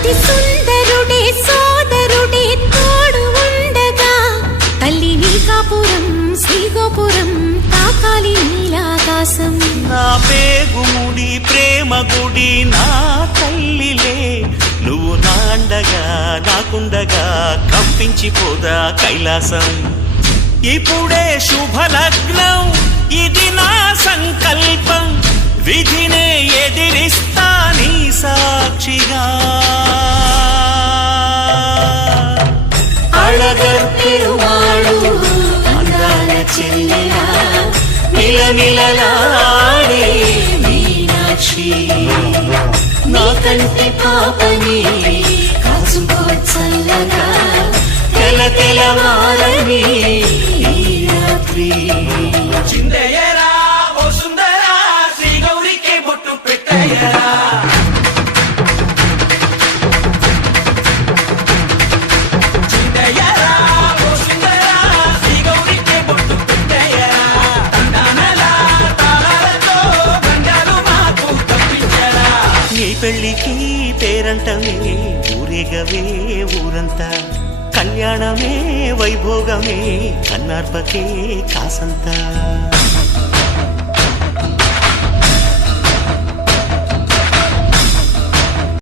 అతి సుందరుడే సోదరుడే తోడు ఉండగా తల్లి నీ కాపురం శ్రీగోపురం తాకాలి నీలాకాశం. నా పేగుముడి ప్రేమ గుడి నా తల్లిలే, నువ్వు నాండగా నాకుండగా కంపించిపోదా కైలాసం. ఇప్పుడే శుభలగ్నం ఇది నా సంకల్పం, విధినే ఎదిరిస్తా నీ సాక్షిగా. అళగర్ పెరుమాళు అందాల చెల్లెలా మిలమిలలాడే మీనాక్షి, నీ కంటి పాపని కాచుకో చల్లగా తెల తెలవారని ఈ రాత్రి. చిందయ్యరా ఓ సుందరా శ్రీ గౌరికి బొట్టు పెట్టయ్యరా. చిందయ్యరా ఓ సుందరా శ్రీ గౌరికి బొట్టు పెట్టయ్యరా. తండానలా తాళాలతో గండాలు మాకు తప్పించరా. నీ పెళ్ళికి పేరంటమే ఊరేగవే ఊరంతా, కళ్యాణమే వైభోగమే కన్నార్పకే కాసంతా.